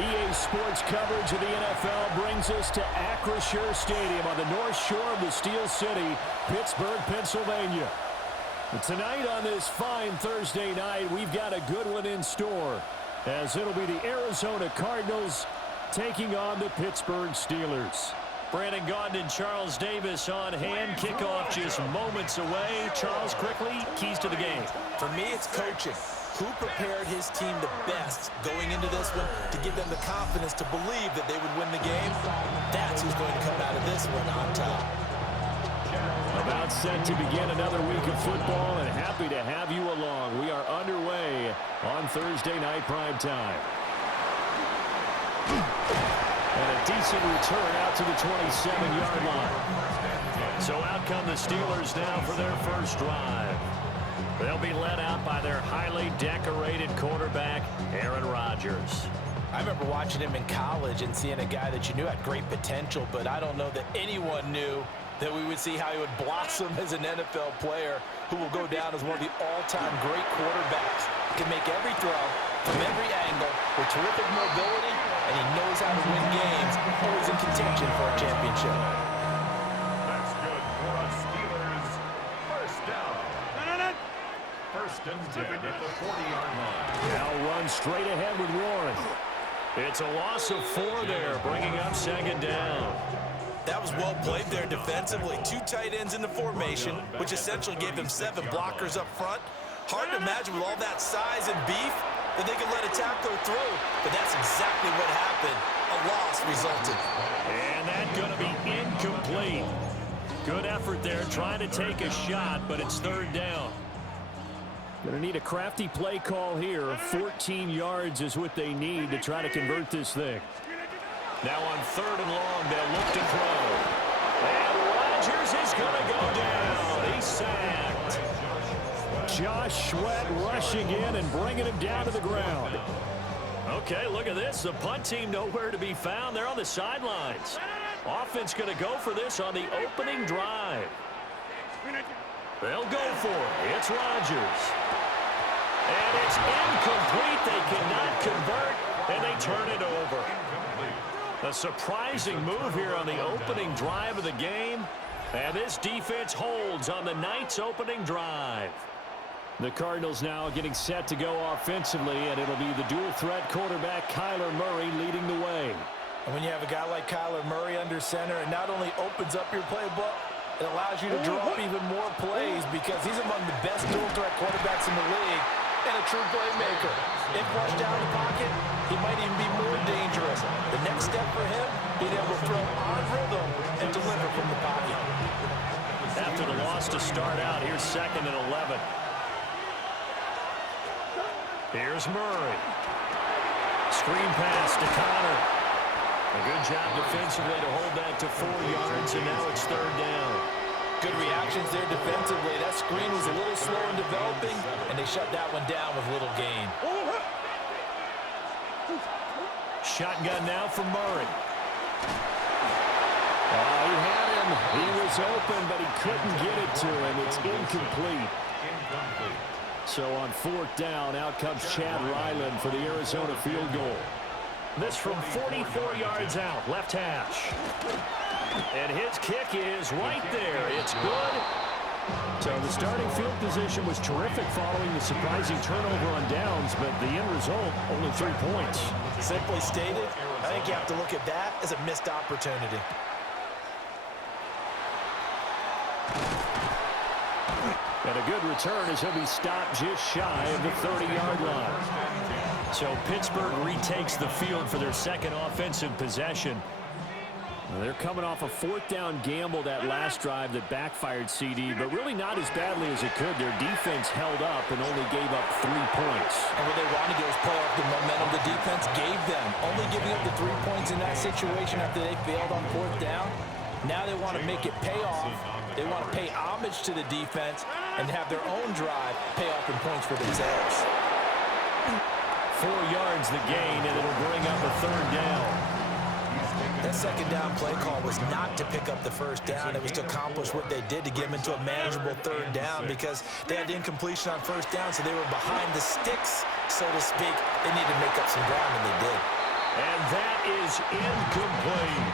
EA Sports coverage of the NFL brings us to Acrisure Stadium on the north shore of the Steel City, Pittsburgh, Pennsylvania. And tonight on this fine Thursday night, we've got a good one in store, as it'll be the Arizona Cardinals taking on the Pittsburgh Steelers. Brandon Gaudin and Charles Davis on hand. Kickoff just moments away. Charles, quickly, keys to the game. For me, it's coaching. Who prepared his team the best going into this one to give them the confidence to believe that they would win the game? That's who's going to come out of this one on top. About set to begin another week of football, and happy to have you along. We are underway on Thursday night prime time. And a decent return out to the 27-yard line. So out come the Steelers now for their first drive. They'll be led out by their highly decorated quarterback, Aaron Rodgers. I remember watching him in college and seeing a guy that you knew had great potential, but I don't know that anyone knew that we would see how he would blossom as an NFL player who will go down as one of the all-time great quarterbacks. He can make every throw from every angle with terrific mobility, and he knows how to win games, always in contention for a championship. That's good for us Steelers. First down. First and 10 at the 40-yard line. Now run straight ahead with Warren. It's a loss of 4 there, bringing up second down. That was well played there defensively. 2 tight ends in the formation, which essentially gave them 7 blockers up front. Hard to imagine with all that size and beef that they could let a tackler through, but that's exactly what happened. A loss resulted. And that's going to be incomplete. Good effort there, trying to take a shot, but it's third down. Going to need a crafty play call here. 14 yards is what they need to try to convert this thing. Now on third and long, they'll look to throw. And Rodgers is going to go down. He's sacked. Josh Sweat rushing in and bringing him down to the ground. Okay, look at this. The punt team nowhere to be found. They're on the sidelines. Offense going to go for this on the opening drive. They'll go for it. It's Rodgers. And it's incomplete. They cannot convert, and they turn it over. A surprising move here on the opening drive of the game. And this defense holds on the night's opening drive. The Cardinals now getting set to go offensively, and it'll be the dual-threat quarterback Kyler Murray leading the way. And when you have a guy like Kyler Murray under center, it not only opens up your playbook, it allows you to draw up even more plays because he's among the best dual-threat quarterbacks in the league and a true playmaker. If rushed down the pocket, he might even be more dangerous. The next step for him, being able to throw on rhythm and deliver from the pocket. After the loss to start out, here's second and 11. Here's Murray. Screen pass to Connor. A good job defensively to hold that to 4 yards, and now it's third down. Good reactions there defensively. That screen was a little slow in developing, and they shut that one down with little gain. Shotgun now for Murray. He had him. He was open, but he couldn't get it to him. It's incomplete. So on fourth down, out comes Chad Ryland for the Arizona field goal. This from 44 yards out, left hash. And his kick is right there. It's good. So the starting field position was terrific following the surprising turnover on downs, but the end result, only 3 points. Simply stated, I think you have to look at that as a missed opportunity. And a good return as he'll be stopped just shy of the 30-yard line. So Pittsburgh retakes the field for their second offensive possession. They're coming off a fourth down gamble that last drive that backfired CD, but really not as badly as it could. Their defense held up and only gave up 3 points. And what they wanted to do is play off the momentum the defense gave them. Only giving up the 3 points in that situation after they failed on fourth down. Now they want to make it pay off. They want to pay homage to the defense and have their own drive pay off in points for themselves. 4 yards the gain, and it'll bring up a third down. That second down play call was not to pick up the first down. It was to accomplish what they did to get them into a manageable third down because they had incompletion on first down, so they were behind the sticks, so to speak. They needed to make up some ground, and they did. And that is incomplete.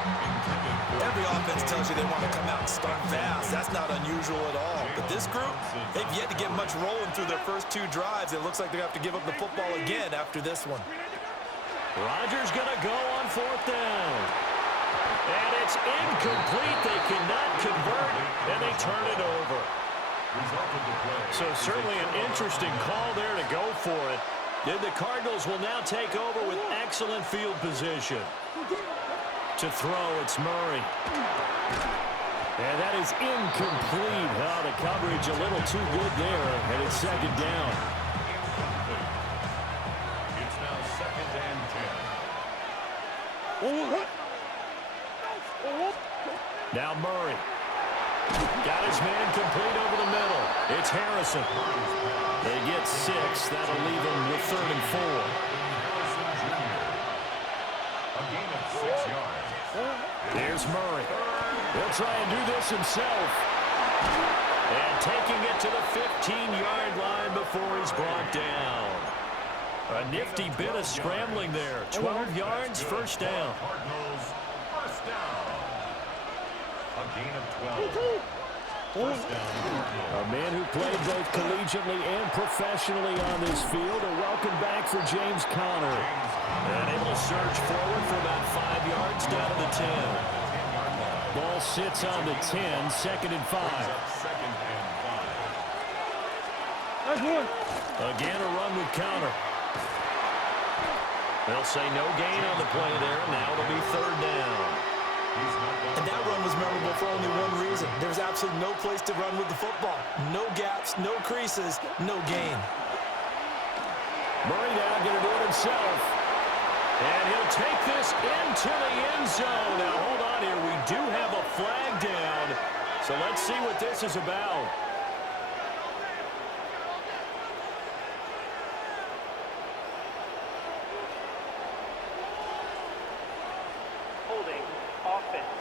Every offense tells you they want to come out and start fast. That's not unusual at all. But this group, they've yet to get much rolling through their first 2 drives. It looks like they're going to have to give up the football again after this one. Rodgers going to go on 4th down. And it's incomplete. They cannot convert, and they turn it over. So certainly an interesting call there to go for it. And the Cardinals will now take over with excellent field position. To throw, it's Murray. And that is incomplete. Oh, the coverage a little too good there, and it's 2nd down. It's now 2nd and 10. Now Murray. Got his man complete over the middle. It's Harrison. They get 6. That'll leave them with 3rd and 4. A gain of 6 yards. Here's Murray. He'll try and do this himself. And taking it to the 15-yard line before he's brought down. A nifty bit of scrambling there. 12 yards, 1st down. Cardinals, 1st down. A gain of 12. 1st down. A man who played both collegiately and professionally on this field. A welcome back for James Conner. And able to surge forward for about 5 yards down to the 10. Ball sits on the 10, 2nd and 5. Again, a run with Conner. They'll say no gain on the play there. Now it'll be 3rd down. And that run was memorable for only one reason. There was absolutely no place to run with the football. No gaps, no creases, no gain. Murray now going to do it himself. And he'll take this into the end zone. Now, hold on here. We do have a flag down. So let's see what this is about. Holding offense.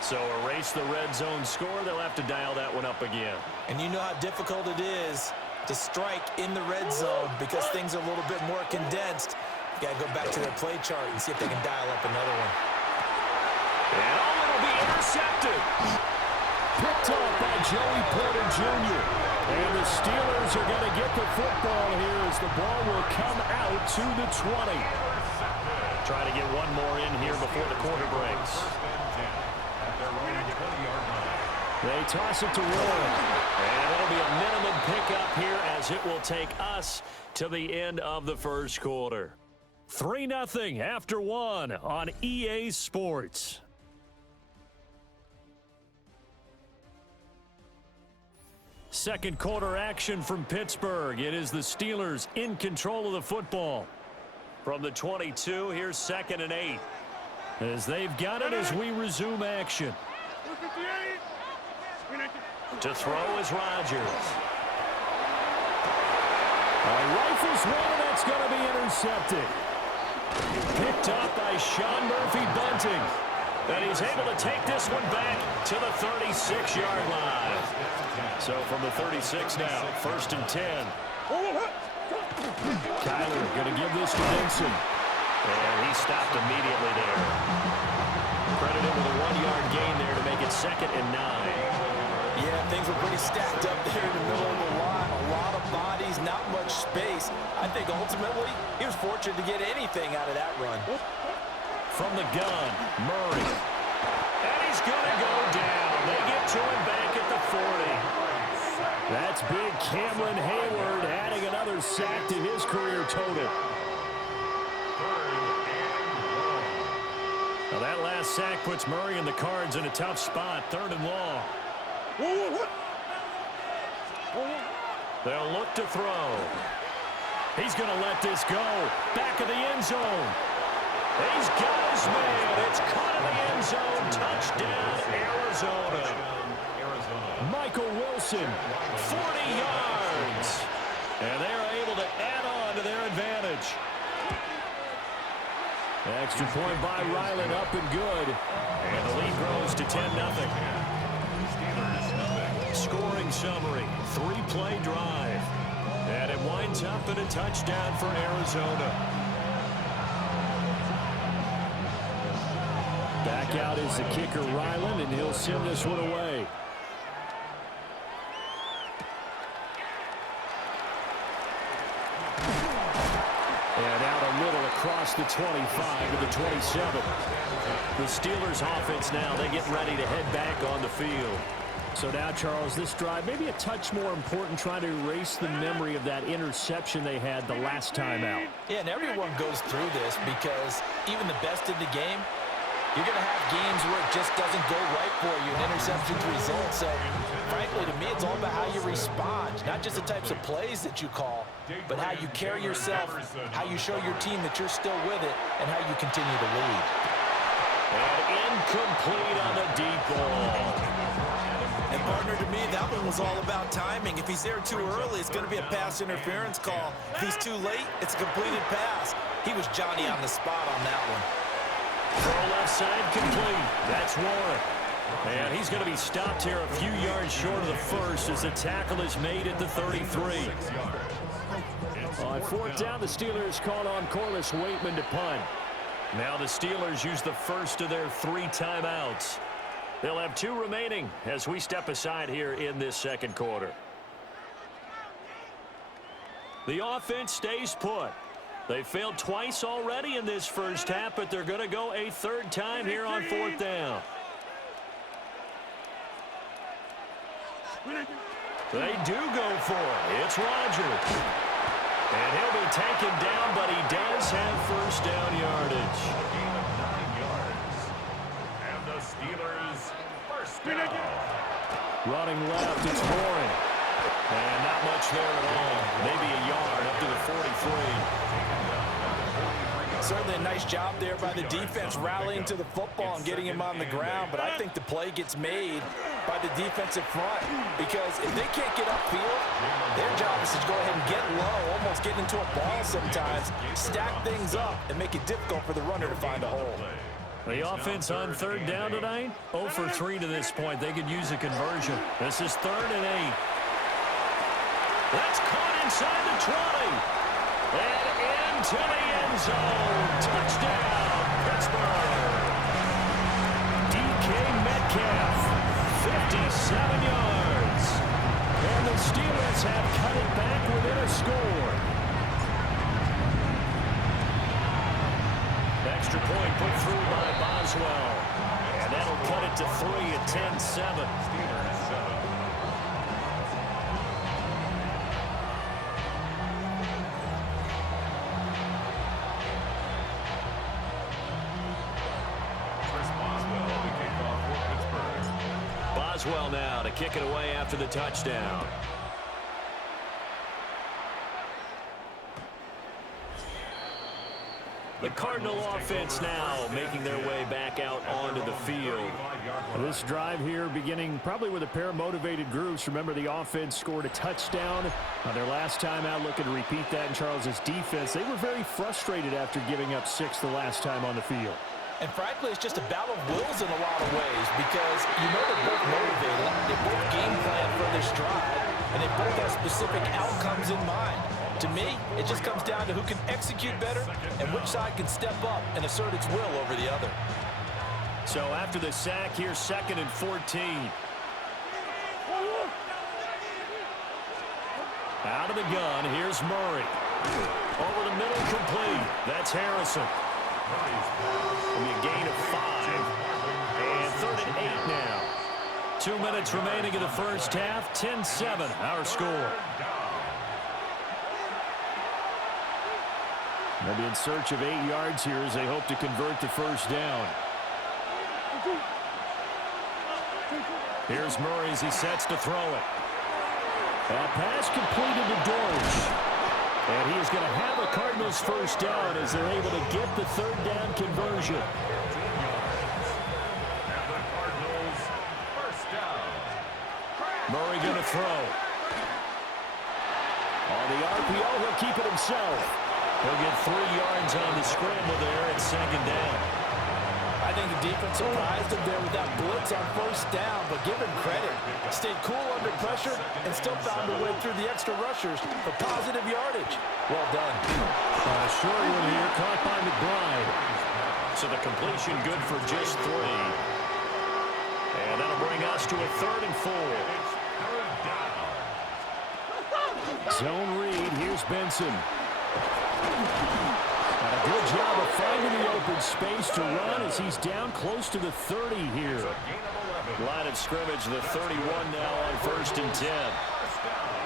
So erase the red zone score. They'll have to dial that one up again. And you know how difficult it is to strike in the red zone because things are a little bit more condensed. You got to go back to their play chart and see if they can dial up another one. And it'll be intercepted. Picked up by Joey Porter Jr. And the Steelers are going to get the football here as the ball will come out to the 20. Try to get one more in here before the quarter breaks. They toss it to Warren. And it'll be a minimum pickup here as it will take us to the end of the 1st quarter. 3-0 after 1 on EA Sports. Second quarter action from Pittsburgh. It is the Steelers in control of the football. From the 22, here's 2nd and 8. As they've got it as we resume action. To throw is Rodgers. Rifles one, and that's going to be intercepted. Picked up by Sean Murphy-Bunting. And he's able to take this one back to the 36-yard line. So from the 36 now, 1st and 10. Kyler going to give this to Benson. And he stopped immediately there. Credit him with a 1-yard gain there to make it 2nd and 9. Yeah, things were pretty stacked up there in the middle of the line. A lot of bodies, not much space. I think ultimately he was fortunate to get anything out of that run. From the gun, Murray. And he's going to go down. They get to him back at the 40. That's big Cameron Hayward adding another sack to his career total. Now that last sack puts Murray and the Cards in a tough spot. 3rd and long. They'll look to throw. He's going to let this go. Back of the end zone. He's got his man. It's caught in the end zone. Touchdown, Arizona. Michael Wilson, 40 yards. And they're able to add on to their advantage. Extra point by Ryland, up and good. And the lead grows to 10-0. scoring summary. 3-play drive. And it winds up in a touchdown for Arizona. Back out is the kicker, Ryland, and he'll send this one away. And out a little across the 25 to the 27. The Steelers offense now, they get ready to head back on the field. So now, Charles, this drive maybe a touch more important, trying to erase the memory of that interception they had the last time out. Yeah, and everyone goes through this because even the best in the game, you're going to have games where it just doesn't go right for you, and interceptions result. So, frankly, to me, it's all about how you respond, not just the types of plays that you call, but how you carry yourself, how you show your team that you're still with it, and how you continue to lead. And incomplete on the deep ball. And, partner, to me, that one was all about timing. If he's there too early, it's going to be a pass interference call. If he's too late, it's a completed pass. He was Johnny on the spot on that one. Throw left side complete. That's Warren. And he's going to be stopped here a few yards short of the first as the tackle is made at the 33. On fourth down, the Steelers called on Corliss Waitman to punt. Now the Steelers use the first of their 3 timeouts. They'll have 2 remaining as we step aside here in this second quarter. The offense stays put. They failed twice already in this first half, but they're going to go a 3rd time here on 4th down. They do go for it. It's Rodgers. And he'll be taken down, but he does have first down yardage. Gain of 9 yards. And the Steelers first down. Running left, it's Warren. And not much there at all. Maybe a yard up to the 43. Certainly a nice job there by the defense rallying to the football and getting him on the ground, but I think the play gets made by the defensive front because if they can't get upfield, their job is to go ahead and get low, almost get into a ball sometimes, stack things up, and make it difficult for the runner to find a hole. The offense on 3rd down tonight, 0 for 3 to this point. They could use a conversion. This is 3rd and 8. That's caught inside the 20. And into the end zone. Touchdown, Pittsburgh. DK Metcalf, 57 yards. And the Steelers have cut it back within a score. Extra point put through by Boswell. And that'll cut it to 3 at 10-7. Steelers 7. Boswell now to kick it away after the touchdown. The Cardinal offense now making their way back out onto the field. This drive here beginning probably with a pair of motivated groups. Remember, the offense scored a touchdown on their last time out. Looking to repeat that in Charles's defense. They were very frustrated after giving up 6 the last time on the field. And frankly, it's just a battle of wills in a lot of ways because you know they're both motivated, they both game plan for this drive, and they both have specific outcomes in mind. To me, it just comes down to who can execute better and which side can step up and assert its will over the other. So after the sack, here's 2nd and 14. Out of the gun, here's Murray. Over the middle, complete. That's Harrison. It'll be a gain of 5. And 3rd and 8 now. 2 minutes remaining in the first half. 10-7, our score. They'll be in search of 8 yards here as they hope to convert the first down. Here's Murray as he sets to throw it. A pass completed to Dortch. And he is going to have a Cardinals first down as they're able to get the 3rd down conversion. Murray going to throw. On the RPO, he'll keep it himself. He'll get 3 yards on the scramble there at 2nd down. I I think the defense surprised him there with that blitz on first down, but give him credit. Stayed cool under pressure and still found a way through the extra rushers for positive yardage. Well done. Short one here, caught by McBride. So the completion good for just 3. And that'll bring us to a 3rd and 4. Zone read, here's Benson. And a good job of finding the open space to run as he's down close to the 30 here. Line of scrimmage, the 31 now on 1st and 10.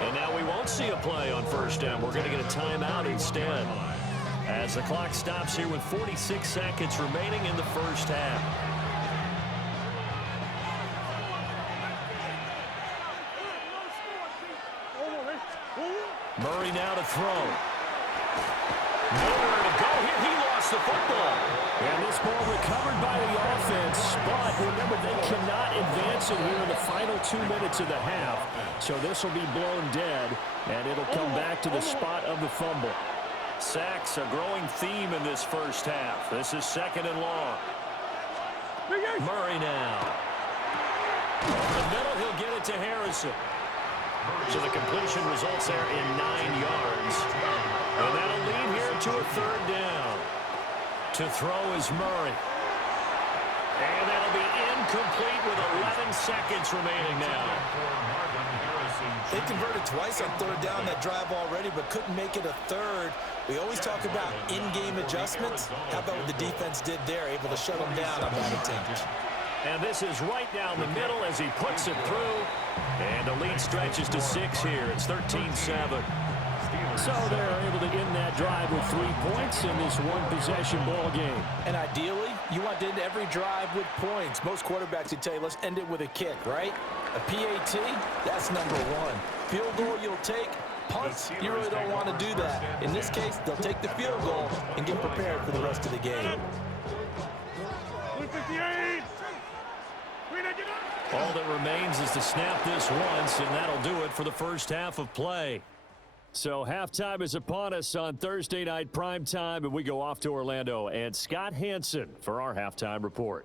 And now we won't see a play on first down. We're going to get a timeout instead, as the clock stops here with 46 seconds remaining in the first half. Murray now to throw. Nowhere to go here. He lost the football. And this ball recovered by the offense, but remember, they cannot advance it here in the final 2 minutes of the half. So this will be blown dead, and it'll come back to the spot of the fumble. Sacks, a growing theme in this first half. This is 2nd and long. Murray now. Over the middle, he'll get it to Harrison. So the completion results there in 9 yards. And that'll lead here to a 3rd down. To throw is Murray. And that'll be incomplete with 11 seconds remaining now. They converted twice on 3rd down that drive already, but couldn't make it a 3rd. We always talk about in-game adjustments. How about what the defense did there, able to shut them down on that attempt. And this is right down the middle as he puts it through. And the lead stretches to 6 here. It's 13-7. So they're able to end that drive with 3 points in this one-possession ball game. And ideally, you want to end every drive with points. Most quarterbacks would tell you, let's end it with a kick, right? A PAT, that's number 1. Field goal you'll take. Punts, you really don't want to do that. In this case, they'll take the field goal and get prepared for the rest of the game. All that remains is to snap this once, and that'll do it for the first half of play. So halftime is upon us on Thursday night primetime, and we go off to Orlando. And Scott Hansen for our halftime report.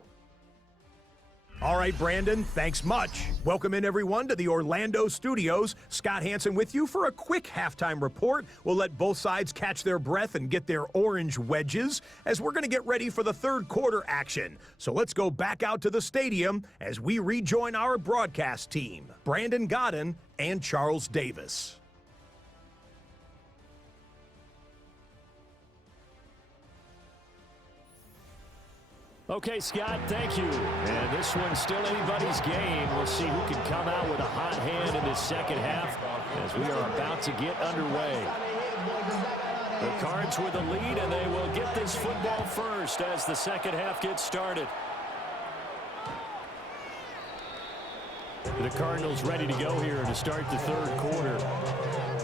All right, Brandon, thanks much. Welcome in, everyone, to the Orlando studios. Scott Hansen with you for a quick halftime report. We'll let both sides catch their breath and get their orange wedges as we're going to get ready for the 3rd quarter action. So let's go back out to the stadium as we rejoin our broadcast team, Brandon Godden and Charles Davis. Okay, Scott, thank you. And this one's still anybody's game. We'll see who can come out with a hot hand in this second half as we are about to get underway. The Cards with the lead, and they will get this football first as the second half gets started. The Cardinals ready to go here to start the 3rd quarter.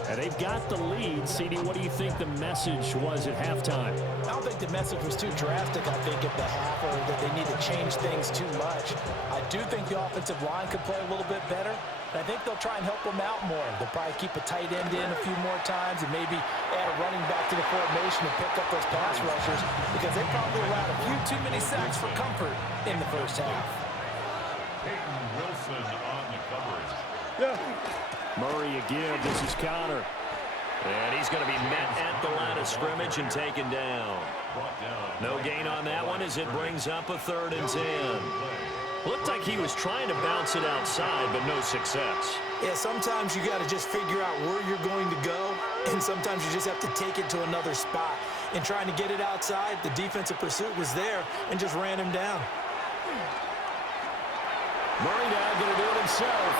And they've got the lead. CD, what do you think the message was at halftime? I don't think the message was too drastic, I think, at the half, or that they need to change things too much. I do think the offensive line could play a little bit better. And I think they'll try and help them out more. They'll probably keep a tight end in a few more times and maybe add a running back to the formation to pick up those pass rushers, because they probably allowed a few too many sacks for comfort in the first half. Peyton Wilson on the coverage. Murray again. This is Connor. And he's going to be met at the line of scrimmage and taken down. No gain on that one as it brings up a 3rd and 10. Looked like he was trying to bounce it outside, but no success. Yeah, sometimes you got to just figure out where you're going to go, and sometimes you just have to take it to another spot. And trying to get it outside, the defensive pursuit was there and just ran him down. Murray now going to do it himself.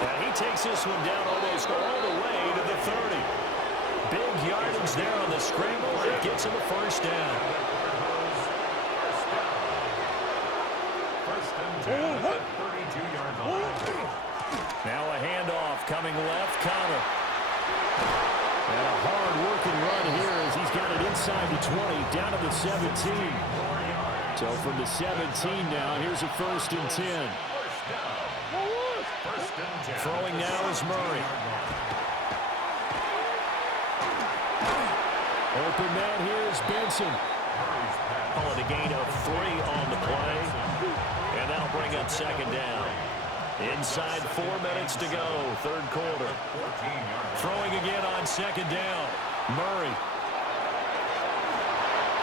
And he takes this one down almost all the way to the 30. Big yardage there on the scramble. It gets him a first down. First and 10 at the 32-yard line. Now a handoff coming left. Connor. And a hard-working run here as he's got it inside the 20, down to the 17. So from the 17 now, here's a 1st and 10. Throwing now is Murray. Open man here is Benson. Call it A gain of 3 on the play. And that'll bring up second down. Inside 4 minutes to go, third quarter. Throwing again on second down. Murray.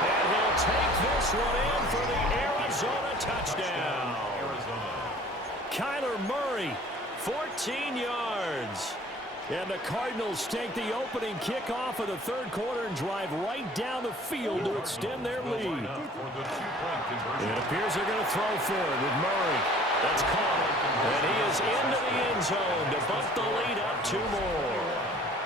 And he'll take this one in for the Arizona touchdown. Kyler Murray, 14 yards. And the Cardinals take the opening kickoff of the third quarter and drive right down the field to extend their lead. It appears they're going to throw for it with Murray. That's caught. And he is into the end zone to bump the lead up 2 more.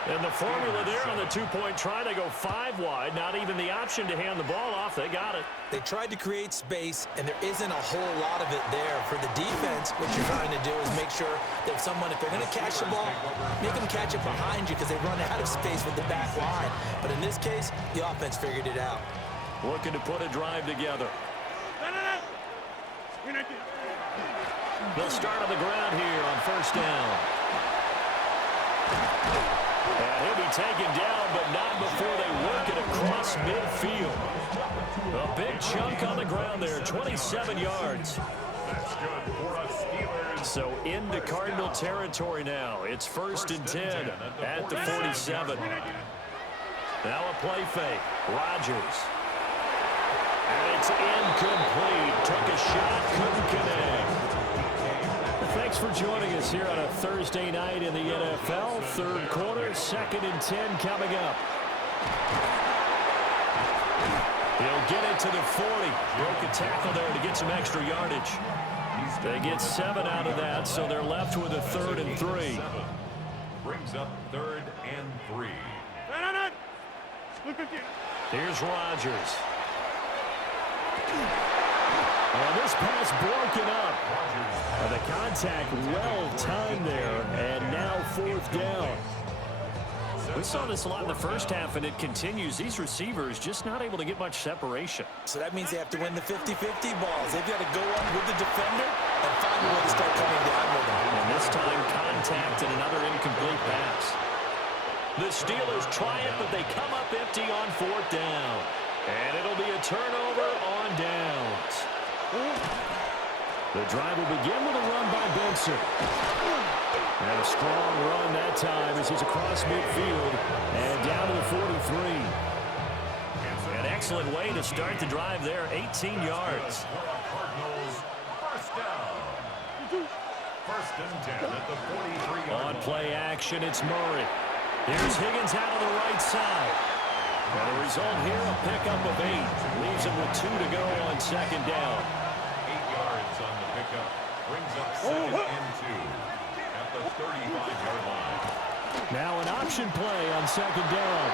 And the formula there on the 2-point try, they go 5 wide. Not even the option to hand the ball off. They got it. They tried to create space, and there isn't a whole lot of it there. For the defense, what you're trying to do is make sure that if they're going to catch the ball, make them catch it behind you because they run out of space with the back line. But in this case, the offense figured it out. Looking to put a drive together. They'll start on the ground here on first down. And he'll be taken down, but not before they work it across midfield. A big chunk on the ground there, 27 yards. That's good for us Steelers. So into Cardinal territory now. It's first and 10 at the 47. Now a play fake. Rodgers. And it's incomplete. Took a shot, couldn't connect. Thanks for joining us here on a Thursday night in the NFL. Third quarter, second and 10 coming up. He'll get it to the 40. Broke a tackle there to get some extra yardage. They get 7 out of that, so they're left with a 3rd and 3. Brings up 3rd and 3. Here's Rodgers. And this pass broken up. The contact well timed there, and now 4th down. We saw this a lot in the first half, and it continues. These receivers just not able to get much separation. So that means they have to win the 50-50 balls. They've got to go up with the defender and find a way to start coming down with them. And this time, contact and another incomplete pass. The Steelers try it, but they come up empty on 4th down. And it'll be a turnover on downs. The drive will begin with a run by Benson. And a strong run that time as he's across midfield and down to the 43. An excellent way to start the drive there, 18 yards. Cardinals, first down. First and 10 at the 43-yard On play action, it's Murray. Here's Higgins out of the right side. And the result here, a pickup of 8. Leaves him with 2 to go on second down. 8 yards on the pickup. Brings up 2nd and 2 at the 35-yard line. Now an option play on second down.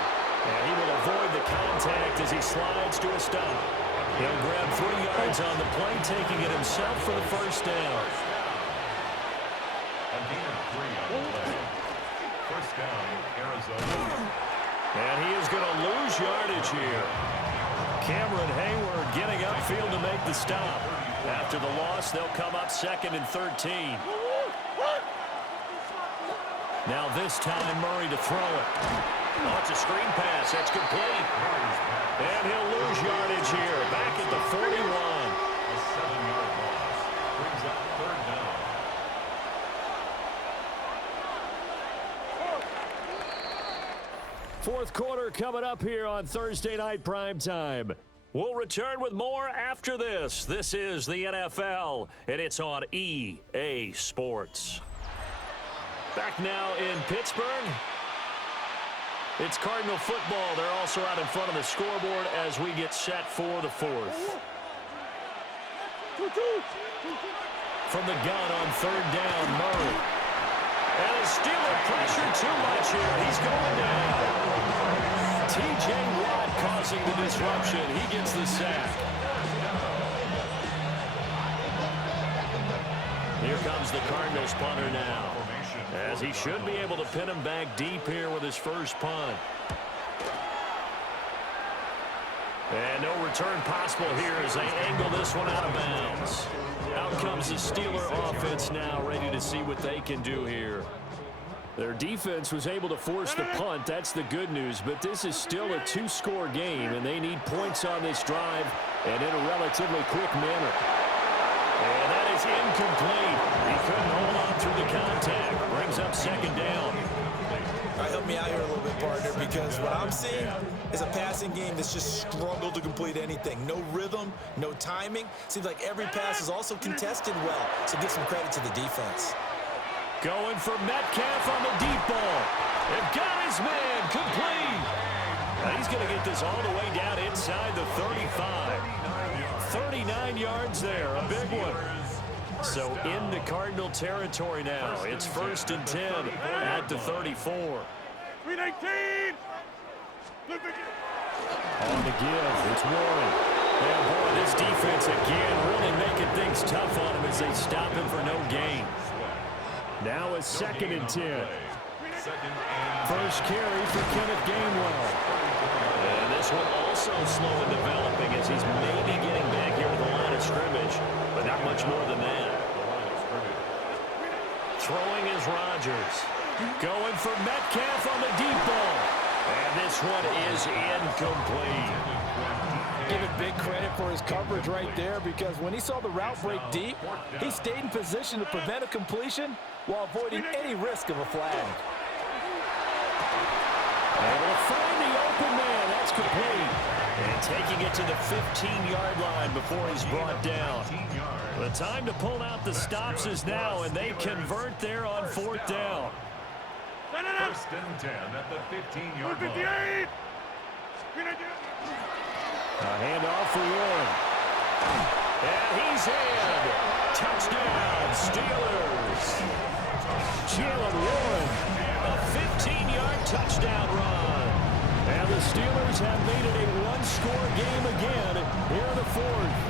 And he will avoid the contact as he slides to a stop. He'll grab 3 yards on the play, taking it himself for the first down. A gain of 3 on the play. First down, Arizona. And he is going to lose yardage here. Cameron Hayward getting upfield to make the stop. After the loss, they'll come up 2nd and 13. Now this time, Murray to throw it. Oh, it's a screen pass. That's complete. And he'll lose yardage here. Back at the 41. A 7-yard loss. Brings up 3rd down. Fourth quarter coming up here on Thursday Night Primetime. We'll return with more after this. This is the NFL, and it's on EA Sports. Back now in Pittsburgh. It's Cardinal football. They're also out in front of the scoreboard as we get set for the 4th. From the gun on 3rd down, Murray. And a Steeler pressure too much here. He's going down. T.J. Watt causing the disruption. He gets the sack. Here comes the Cardinals punter now, as he should be able to pin him back deep here with his first punt. And no return possible here as they angle this one out of bounds. Out comes the Steeler offense now, ready to see what they can do here. Their defense was able to force the punt. That's the good news. But this is still a two-score game, and they need points on this drive and in a relatively quick manner. And that is incomplete. He couldn't hold on through the contact. Brings up second down. All right, help me out here a little bit, partner, because what I'm seeing is a passing game that's just struggled to complete anything. No rhythm, no timing. Seems like every pass is also contested well, so give some credit to the defense. Going for Metcalf on the deep ball. And got his man complete. Now he's going to get this all the way down inside the 35. 39 yards there, a big one. So into Cardinal territory now. It's 1st and 10 at the 34. On the give, it's Warren. And boy, this defense again really making things tough on him as they stop him for no gain. Now a 2nd and 10. First carry for Kenneth Gainwell. And this one also slow in developing as he's maybe getting back here to the line of scrimmage, but not much more than that. Throwing is Rodgers. Going for Metcalf on the deep ball. And this one is incomplete. Give it big credit for his coverage right there, because when he saw the route break deep, he stayed in position to prevent a completion while avoiding any risk of a flag. Able to find the open man. That's complete. And taking it to the 15-yard line before he's brought down. The time to pull out the stops is now, and they convert there on 4th down. 1st and 10 at the 15-yard line. A handoff for Warren. And he's in. Touchdown, Steelers. Jalen Warren, a 15-yard touchdown run. And the Steelers have made it a one-score game again here in the 4th.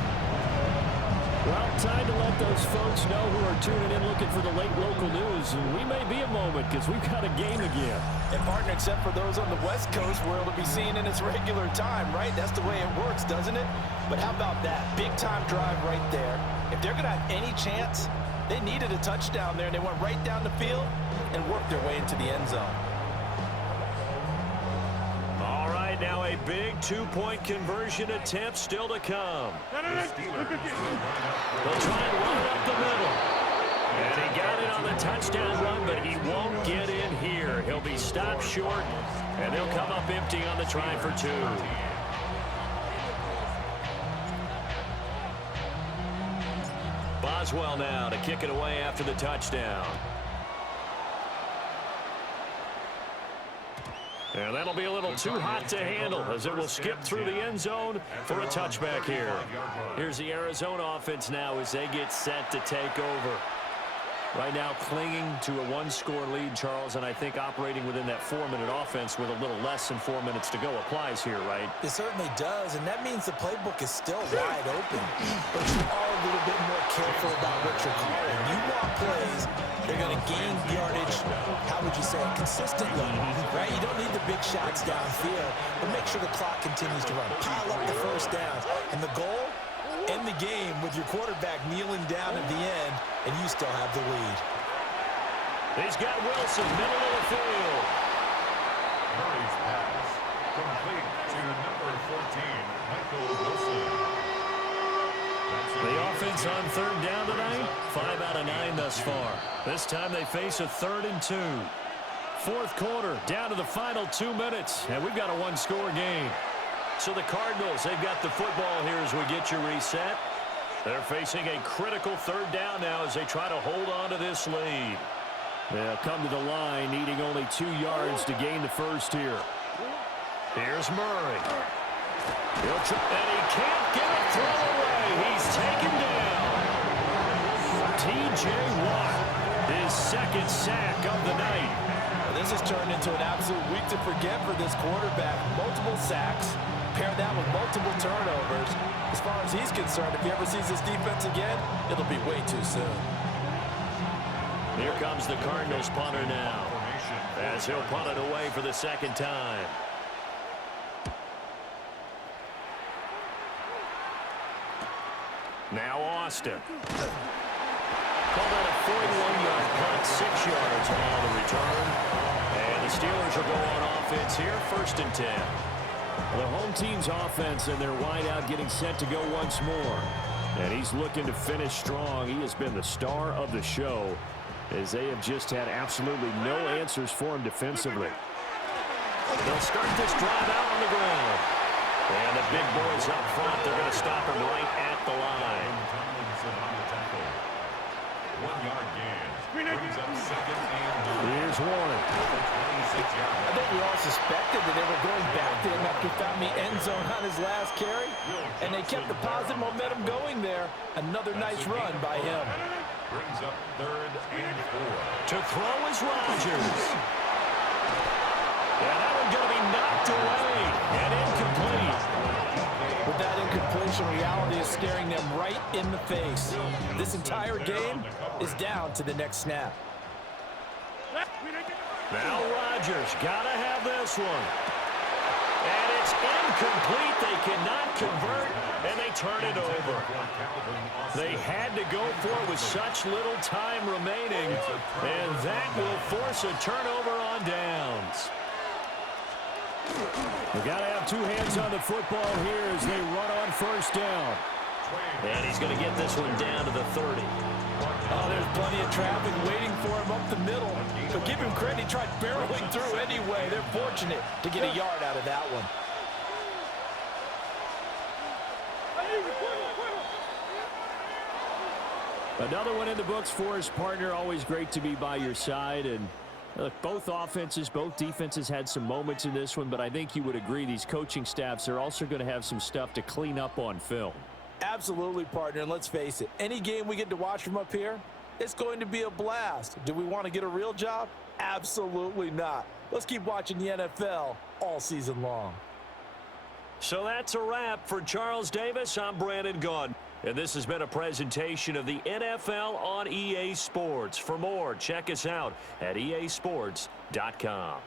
Well, time to let those folks know who are tuning in looking for the late local news. We may be a moment because we've got a game again. And partner, except for those on the West Coast, where it'll be seen in its regular time, right? That's the way it works, doesn't it? But how about that? Big-time drive right there. If they're going to have any chance, they needed a touchdown there, and they went right down the field and worked their way into the end zone. All right, now a big two-point conversion attempt still to come. They'll try and run it up the middle. And he got it on the touchdown run, but he won't get in here. He'll be stopped short, and they'll come up empty on the try for 2. Boswell now to kick it away after the touchdown. And that'll be a little too hot to handle as it will skip through the end zone for a touchback here. Here's the Arizona offense now as they get set to take over. Right now clinging to a one-score lead, Charles, and I think operating within that 4-minute offense with a little less than 4 minutes to go applies here, right? It certainly does, and that means the playbook is still wide open. But you are a little bit more careful about what you're calling. You want plays, they're going to gain yardage, how would you say it, consistently, right? You don't need the big shots downfield, but make sure the clock continues to run. Pile up the first downs. And the goal? End the game with your quarterback kneeling down at the end, and you still have the lead. He's got Wilson, middle of the field. Murray's pass complete to number 14, Michael Wilson. The offense on 3rd down tonight, 5 out of 9 thus far. This time they face a 3rd and 2. 4th quarter, down to the final 2 minutes, and we've got a one-score game. So the Cardinals, they've got the football here as we get your reset. They're facing a critical 3rd down now as they try to hold on to this lead. They'll come to the line, needing only 2 yards to gain the first here. Here's Murray. He'll try, and he can't get a throw away. He's taken down. T.J. Watt, his 2nd sack of the night. This has turned into an absolute week to forget for this quarterback. Multiple sacks. Pair that with multiple turnovers. As far as he's concerned, if he ever sees this defense again, it'll be way too soon. Here comes the Cardinals punter now, as he'll punt it away for the 2nd time. Now Austin. Call that a 41-yard punt, 6 yards on the return. And the Steelers are going on offense here, 1st and 10. The home team's offense and their wideout getting set to go once more. And he's looking to finish strong. He has been the star of the show, as they have just had absolutely no answers for him defensively. They'll start this drive out on the ground. And the big boys up front, they're going to stop him right at the line. 1 yard gain. Brings up 2nd and 9. Here's Warren. I think we all suspected that they were going back to him after he found the end zone on his last carry. And they kept the positive momentum going there. Another nice run by him. Brings up 3rd and 4. To throw is Rodgers. And that one's going to be knocked away and incomplete. With that incompletion, reality is staring them right in the face. This entire game is down to the next snap. Now Rodgers got to have this one. And it's incomplete. They cannot convert, and they turn it over. They had to go for it with such little time remaining, and that will force a turnover on downs. They've got to have 2 hands on the football here as they run on 1st down. And he's going to get this one down to the 30. Oh, there's plenty of traffic waiting for him up the middle. But give him credit, he tried barreling through anyway. They're fortunate to get a yard out of that one. Another one in the books for his partner. Always great to be by your side. And look, both offenses, both defenses had some moments in this one, but I think you would agree these coaching staffs are also going to have some stuff to clean up on film. Absolutely, partner, and let's face it, any game we get to watch from up here, it's going to be a blast. Do we want to get a real job? Absolutely not. Let's keep watching the NFL all season long. So that's a wrap for Charles Davis. I'm Brandon Gunn. And this has been a presentation of the NFL on EA Sports. For more, check us out at easports.com.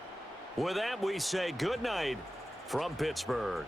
With that, we say good night from Pittsburgh.